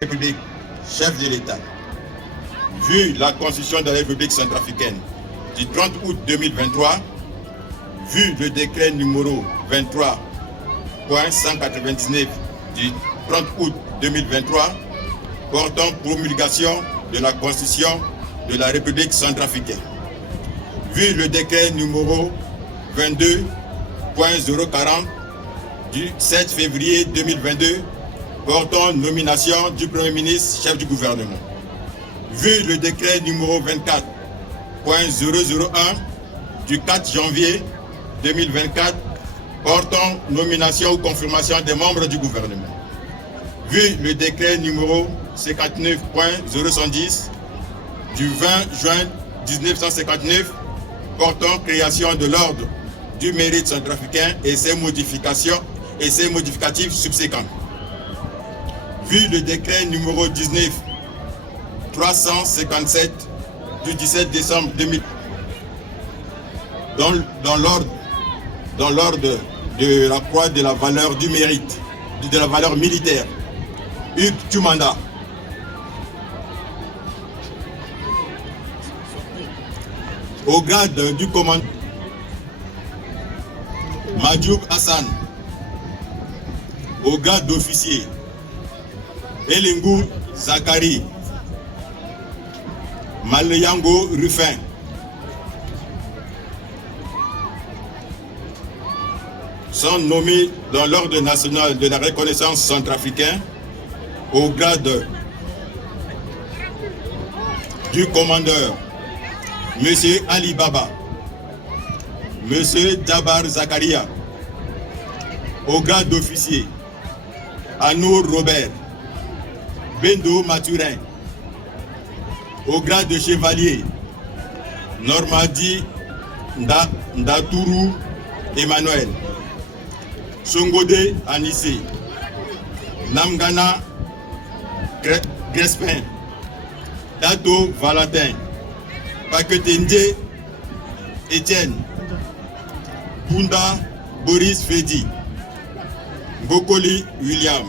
République, chef de l'État, vu la Constitution de la République centrafricaine du 30 août 2023, vu le décret numéro 23.199 du 30 août 2023 portant promulgation de la Constitution de la République centrafricaine, vu le décret numéro 22.040 du 7 février 2022 portant nomination du Premier ministre, chef du gouvernement, vu le décret numéro 24.001 du 4 janvier 2024 portant nomination ou confirmation des membres du gouvernement, vu le décret numéro 59.010 du 20 juin 1959 portant création de l'ordre du mérite centrafricain et ses modifications et ses modificatifs subséquents, vu le décret numéro 19.357 du 17 décembre 2000 dans l'ordre de la croix de la valeur du mérite, de la valeur militaire, Hugues Tumanda, au grade du commandant Madjoub Hassan, au grade d'officier Elingou Zakari, Maleyango Rufin, sont nommés dans l'ordre national de la reconnaissance centrafricain au grade du commandeur Monsieur Ali Baba, Monsieur Jabar Zakaria, au grade d'officier Anour Robert, Bendo Mathurin, au grade de chevalier Normadi Ndatourou Emmanuel, Songode Anissé, Namgana Grespin, Dato Valentin, Paketende Etienne, Bunda Boris Fedi, Bokoli William,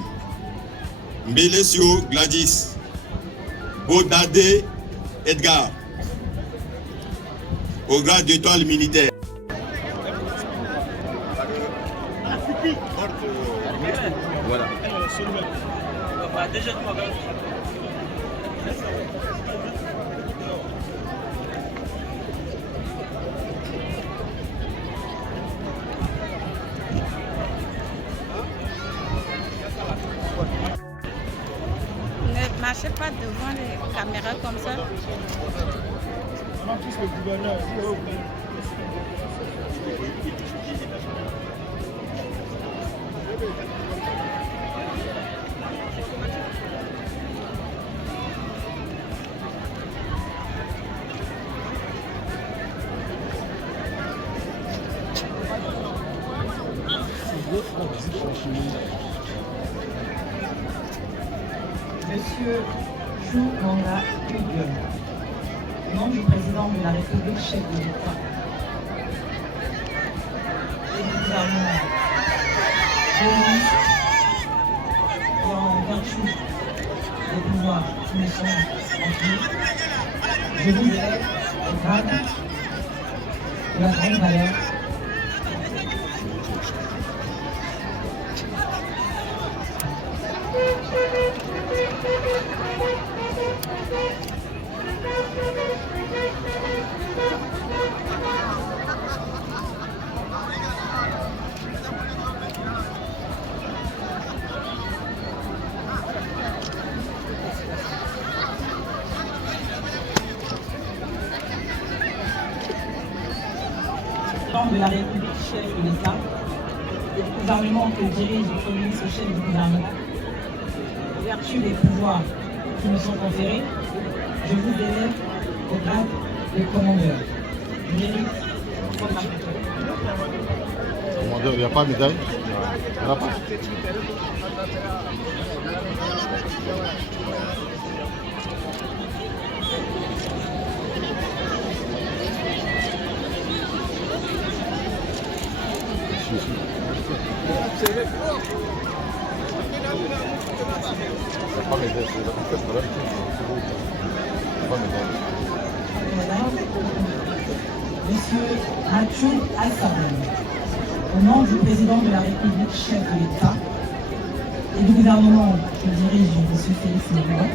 Mbelesio Gladys, Bodade Edgar, au grade d'étoile militaire. Voilà. Ne marchez pas devant les caméras comme ça. Monsieur Chou Manga Hugues, au nom du président de la République, chef de l'État et du gouvernement, réunis et en vertu des pouvoirs qui me sont confiés, je vous élève au grade de la grande valeur de la République, chef de l'État, et du gouvernement que dirige le Premier ministre, chef du gouvernement, en vertu des pouvoirs qui me sont conférés, je vous élève au grade de commandeur. Je mérite votre affection. Commandeur, il n'y a pas de médaille. Il n'y en a pas. C'est pas mes Monsieur Mathieu Al-Sabon, au nom du président de la République, chef de l'État, et du gouvernement que dirige M. Félix Léon,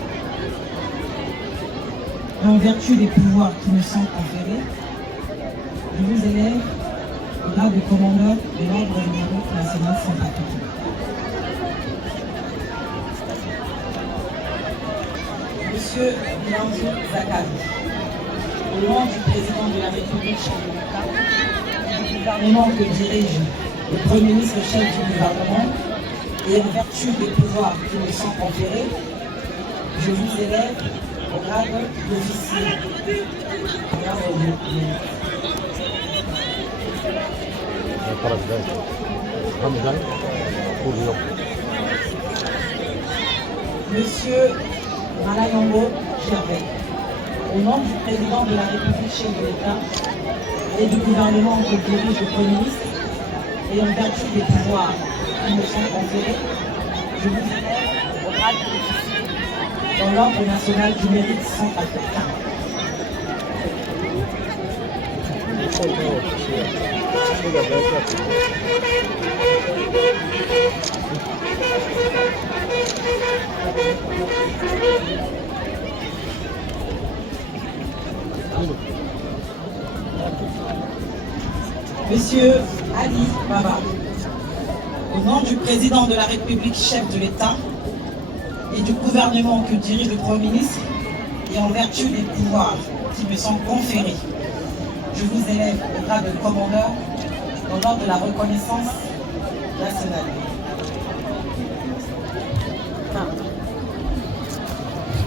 et en vertu des pouvoirs qui me sont conférés, je vous élève au grade de commandeur de l'ordre de national centrafricain. Monsieur Bianzo Zakari, au nom du président de la République, chef de l'État, et du gouvernement que dirige le Premier ministre, chef du gouvernement, et en vertu des pouvoirs qui me sont conférés, je vous élève au grade d'officier. Monsieur Malayongo Gervais, au nom du président de la République, chef de l'État, et du gouvernement que dirige le Premier ministre, et en vertu des pouvoirs qui me sont conférés, je vous élève au grade d'officier dans l'ordre national du mérite centrafricain. Monsieur Ali Baba, au nom du président de la République, chef de l'État, et du gouvernement que dirige le Premier ministre, et en vertu des pouvoirs qui me sont conférés, je vous élève au grade de commandeur dans l'ordre de la reconnaissance nationale.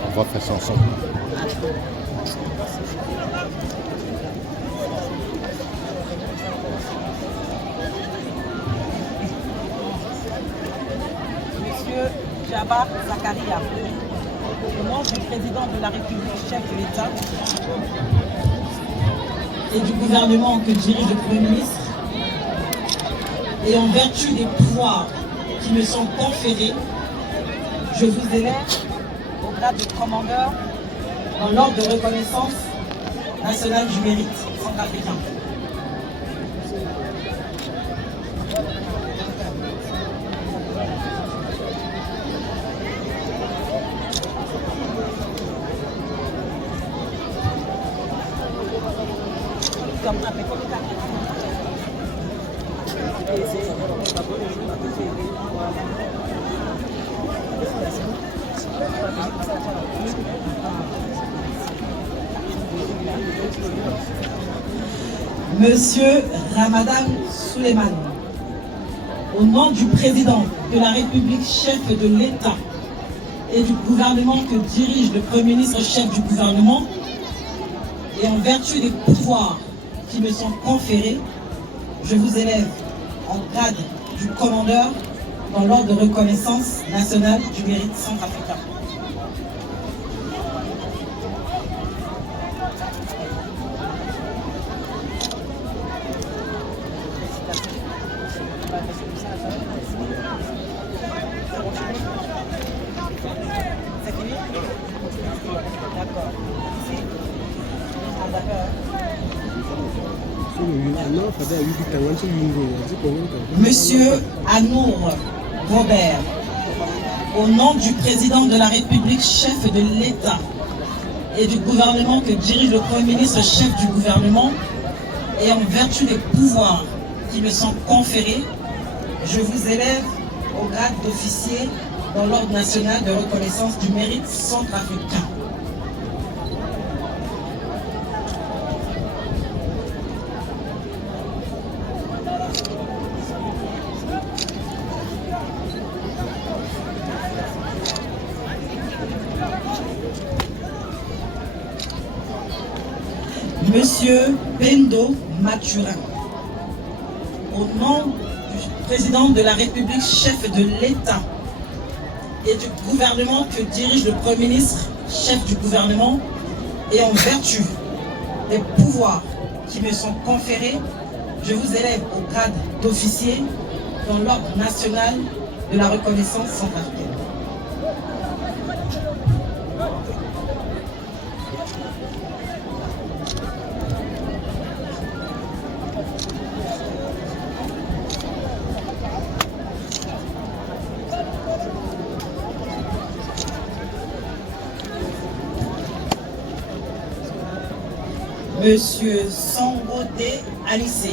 On va faire ça ensemble. Monsieur Jabar Zakaria, au nom du président de la République, chef de l'État, et du gouvernement que dirige le Premier ministre, et en vertu des pouvoirs qui me sont conférés, je vous élève au grade de commandeur dans l'ordre de reconnaissance nationale du mérite centrafricain. Monsieur Ramadan Suleiman, au nom du président de la République, chef de l'État, et du gouvernement que dirige le Premier ministre, chef du gouvernement, et en vertu des pouvoirs qui me sont conférés, je vous élève en grade du commandeur dans l'ordre de reconnaissance nationale du mérite centrafricain. Monsieur Anour Robert, au nom du président de la République, chef de l'État, et du gouvernement que dirige le Premier ministre, chef du gouvernement, et en vertu des pouvoirs qui me sont conférés, je vous élève au grade d'officier dans l'ordre national de reconnaissance du mérite centrafricain. Monsieur Bendo Mathurin, au nom du président de la République, chef de l'État, et du gouvernement que dirige le Premier ministre, chef du gouvernement, et en vertu des pouvoirs qui me sont conférés, je vous élève au grade d'officier dans l'ordre national de la reconnaissance centrafricaine. Monsieur Sangote Alissé,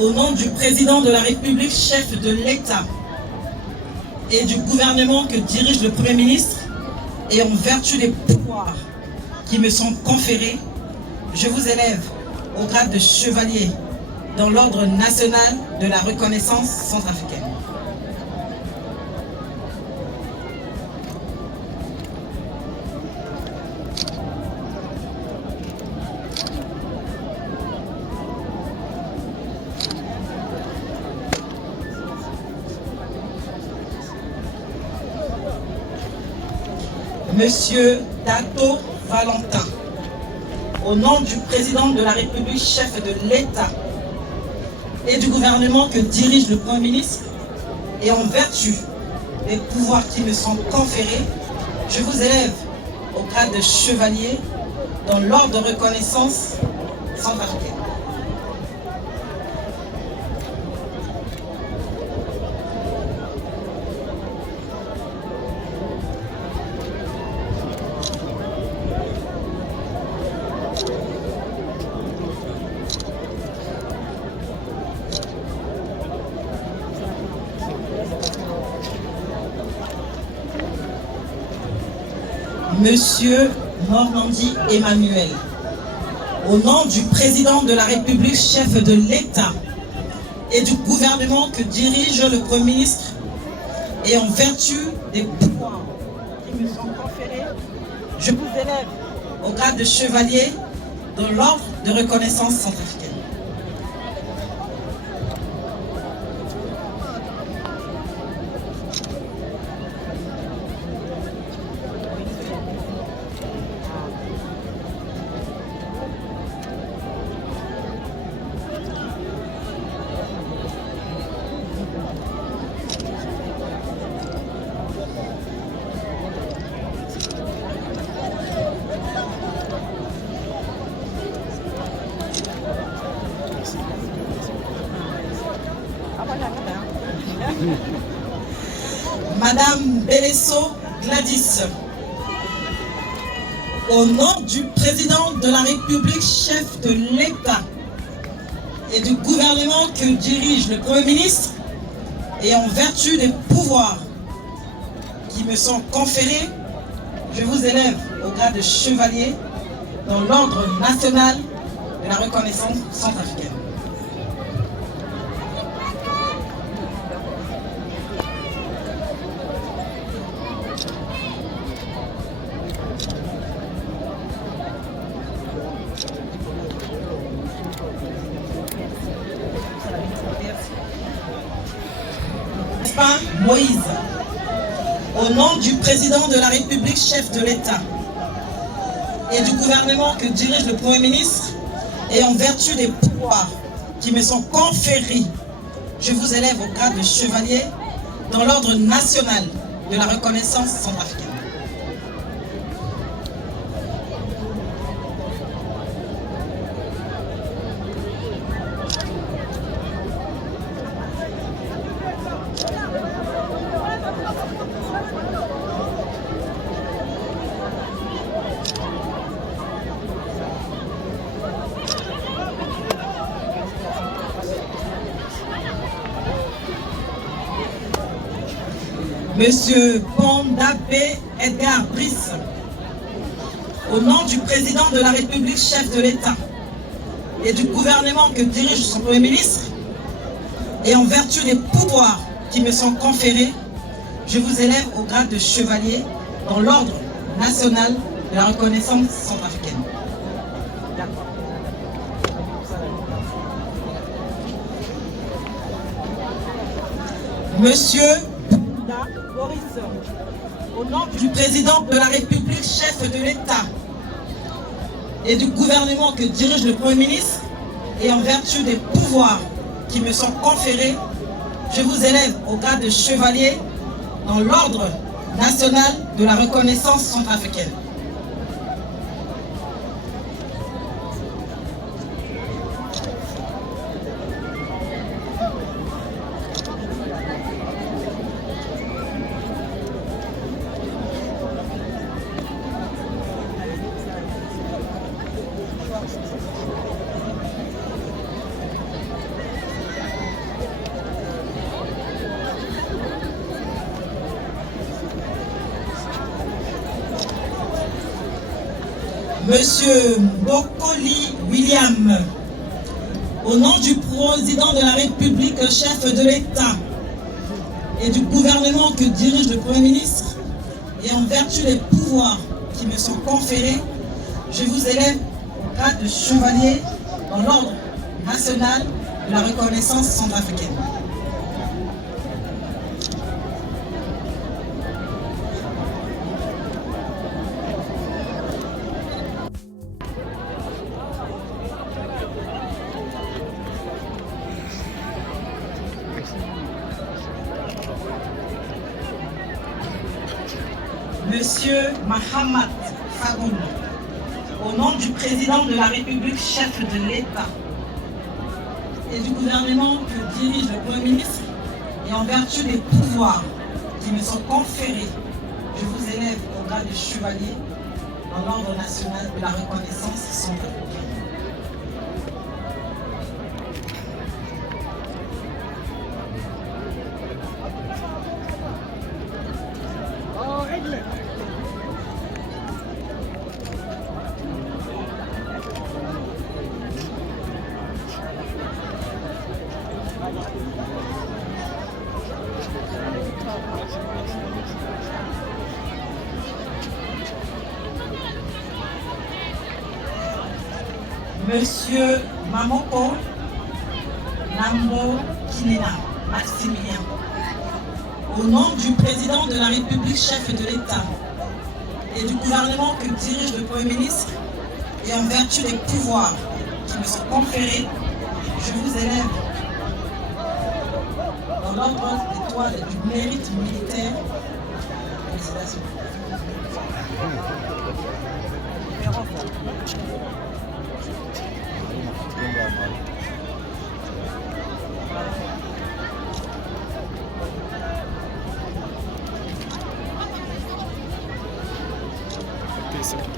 au nom du président de la République, chef de l'État, et du gouvernement que dirige le Premier ministre, et en vertu des pouvoirs qui me sont conférés, je vous élève au grade de chevalier dans l'ordre national de la reconnaissance centrafricaine. Monsieur Dato Valentin, au nom du président de la République, chef de l'État, et du gouvernement que dirige le Premier ministre, et en vertu des pouvoirs qui me sont conférés, je vous élève au grade de chevalier dans l'ordre de reconnaissance centrafricaine. Monsieur Mornandi Emmanuel, au nom du président de la République, chef de l'État, et du gouvernement que dirige le Premier ministre, et en vertu des pouvoirs qui me sont conférés, je vous élève au grade de chevalier dans l'ordre de reconnaissance centrafricaine. Madame Belesso Gladys, au nom du président de la République, chef de l'État, et du gouvernement que dirige le Premier ministre, et en vertu des pouvoirs qui me sont conférés, je vous élève au grade de chevalier dans l'ordre national de la reconnaissance centrafricaine. Moïse, au nom du président de la République, chef de l'État, et du gouvernement que dirige le Premier ministre, et en vertu des pouvoirs qui me sont conférés, je vous élève au grade de chevalier dans l'ordre national de la reconnaissance centrafricaine. Monsieur Pondapé Edgar Brice, au nom du président de la République, chef de l'État, et du gouvernement que dirige son Premier ministre, et en vertu des pouvoirs qui me sont conférés, je vous élève au grade de chevalier dans l'ordre national de la reconnaissance centrafricaine. Monsieur Boris, au nom du président de la République, chef de l'État, et du gouvernement que dirige le Premier ministre, et en vertu des pouvoirs qui me sont conférés, je vous élève au grade de chevalier dans l'ordre national de la reconnaissance centrafricaine. Monsieur Bokoli William, au nom du président de la République, chef de l'État et du gouvernement que dirige le Premier ministre, et en vertu des pouvoirs qui me sont conférés, je vous élève au grade de chevalier dans l'ordre national de la reconnaissance centrafricaine. Monsieur Mahamat Fagoul, au nom du président de la République, chef de l'État et du gouvernement que dirige le Premier ministre, et en vertu des pouvoirs qui me sont conférés, je vous élève au grade de chevalier dans l'ordre national de la reconnaissance centrafricaine. Monsieur Mamoko Nambo Kinena Maximilien, au nom du président de la République, chef de l'État et du gouvernement que dirige le Premier ministre, et en vertu des pouvoirs qui me sont conférés, je vous élève dans l'ordre d'étoile du mérite militaire. Félicitations. Okay, so